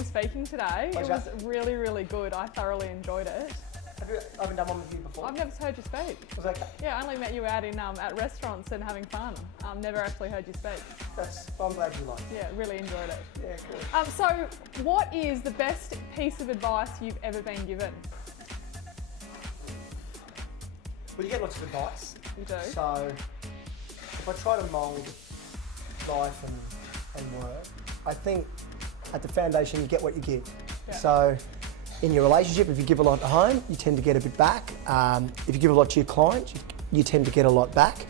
and speaking today. It was really, really good. I thoroughly enjoyed it. I haven't done one with you before. I've never heard you speak. Was that okay? Yeah, I only met you out in at restaurants and having fun. Never actually heard you speak. I'm glad you liked it. Yeah, really enjoyed it. Yeah, cool. So, what is the best piece of advice you've ever been given? Well, you get lots of advice. You do. So, if I try to mould life and work, I think at the foundation you get what you give. Yeah. So, in your relationship, if you give a lot at home, you tend to get a bit back. If you give a lot to your clients, you tend to get a lot back.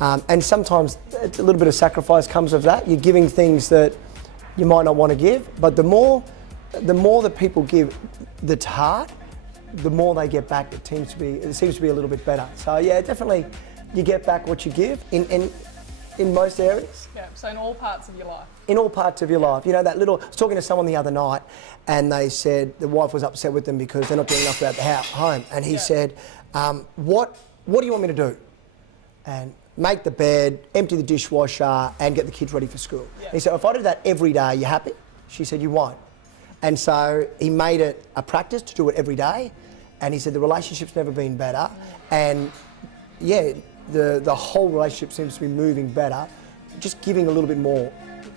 And sometimes it's a little bit of sacrifice comes of that. You're giving things that you might not want to give, but the more that people give that's hard, the more they get back. It seems to be a little bit better. So yeah, definitely, you get back what you give in most areas. Yeah. So in all parts of your life. In all parts of your life. You know, I was talking to someone the other night and they said the wife was upset with them because they're not doing enough about the home. And he said, what do you want me to do? And make the bed, empty the dishwasher and get the kids ready for school. Yeah. He said, if I do that every day, you happy? She said, you won't. And so he made it a practice to do it every day. And he said, the relationship's never been better. And yeah, the whole relationship seems to be moving better, just giving a little bit more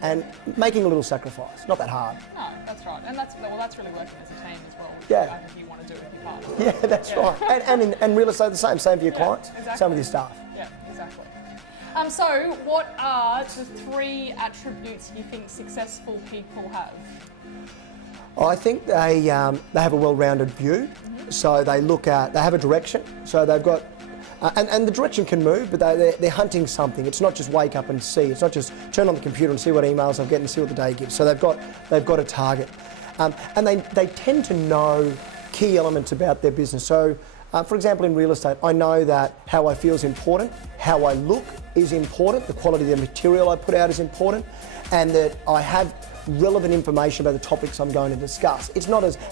and making a little sacrifice. Not that hard. No, that's right. And that's really working as a team as well. Yeah. If you want to do it with your partner. Yeah, that's right. And real estate the same for your clients, exactly. same with your staff. Yeah, exactly. So what are the 3 attributes you think successful people have? I think they have a well-rounded view. So they have a direction. So they've got, and the direction can move, but they're hunting something. It's not just wake up and see. It's not just turn on the computer and see what emails I get and see what the day gives. So they've got a target, and they tend to know key elements about their business. So, for example, in real estate, I know that how I feel is important, how I look is important, the quality of the material I put out is important, and that I have relevant information about the topics I'm going to discuss. It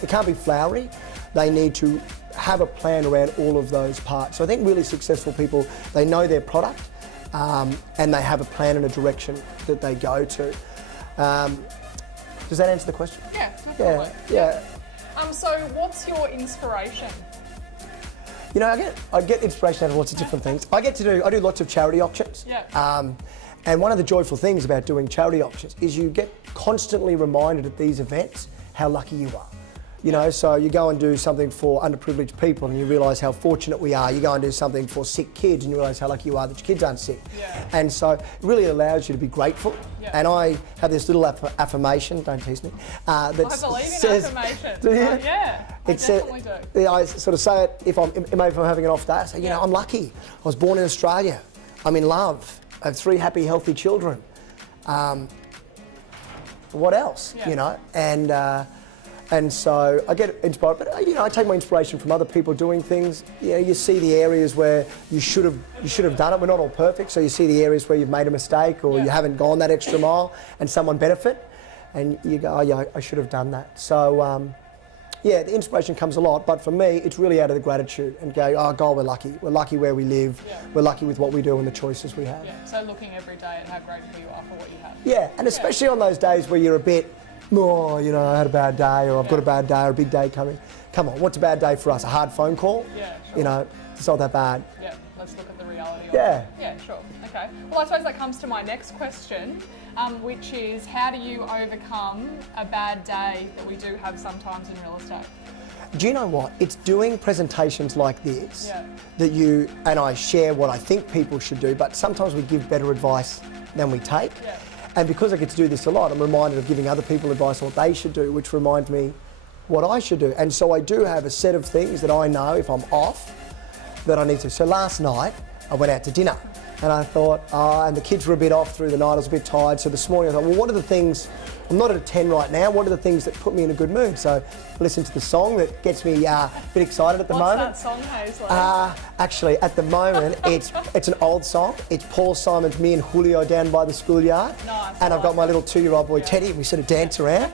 can't be flowery. They need to have a plan around all of those parts. So I think really successful people, they know their product and they have a plan and a direction that they go to. Does that answer the question? Yeah, definitely. Yeah. So what's your inspiration? You know, I get inspiration out of lots of different things. I do lots of charity auctions. Yeah. And one of the joyful things about doing charity auctions is you get constantly reminded at these events how lucky you are. You know, so you go and do something for underprivileged people and you realise how fortunate we are. You go and do something for sick kids and you realise how lucky you are that your kids aren't sick. Yeah. And so it really allows you to be grateful. Yeah. And I have this little affirmation, don't tease me, that says... I believe in affirmations. Do you? Yeah, I definitely do. I sort of say it if I'm having an off day. I say, you know, I'm lucky. I was born in Australia. I'm in love. I have 3 happy, healthy children. What else? Yeah. You know, and so I get inspired, but you know, I take my inspiration from other people doing things. You know, you see the areas where you should have done it. We're not all perfect, so you see the areas where you've made a mistake or you haven't gone that extra mile, and someone benefit, and you go, oh yeah, I should have done that. So yeah, the inspiration comes a lot, but for me, it's really out of the gratitude and go, oh God, we're lucky. We're lucky where we live. Yeah. We're lucky with what we do and the choices we have. Yeah. So looking every day at how grateful you are for what you have. Yeah, and especially on those days where you're a bit, oh, you know, I had a bad day, or I've got a bad day, or a big day coming. Come on, what's a bad day for us? A hard phone call? Yeah, sure. You know, it's not that bad. Yeah, let's look at the reality of it. Yeah, sure. Okay. Well, I suppose that comes to my next question, which is how do you overcome a bad day that we do have sometimes in real estate? Do you know what? It's doing presentations like this that you and I share what I think people should do, but sometimes we give better advice than we take. Yeah. And because I get to do this a lot, I'm reminded of giving other people advice on what they should do, which reminds me what I should do. And so I do have a set of things that I know if I'm off that I need to. So last night I went out to dinner and I thought, and the kids were a bit off through the night, I was a bit tired. So this morning I thought, well, what are the things, I'm not at a 10 right now, what are the things that put me in a good mood? So I listened to the song that gets me a bit excited at the moment. What's that song, Haesley? Actually, at the moment, it's an old song. It's Paul Simon's Me and Julio Down by the Schoolyard. Nice. And I've got my little 2-year-old boy Teddy, and we sort of dance around.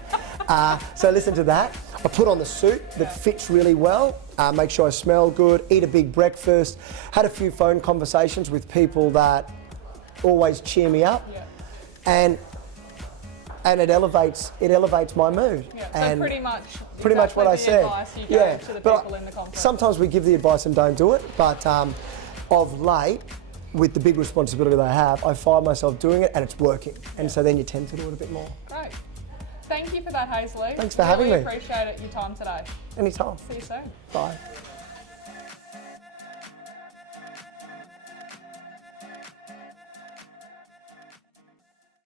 So I listen to that. I put on the suit that fits really well, make sure I smell good, eat a big breakfast, had a few phone conversations with people that always cheer me up. Yeah. And and it elevates my mood. Yeah, so and pretty much what I the said. advice you gave to the people in the conference. Sometimes we give the advice and don't do it, but of late, with the big responsibility that I have, I find myself doing it and it's working. And so then you tend to do it a bit more. Great. Thank you for that, Haesley. Thanks for having me. Appreciate it, your time today. Anytime. See you soon. Bye.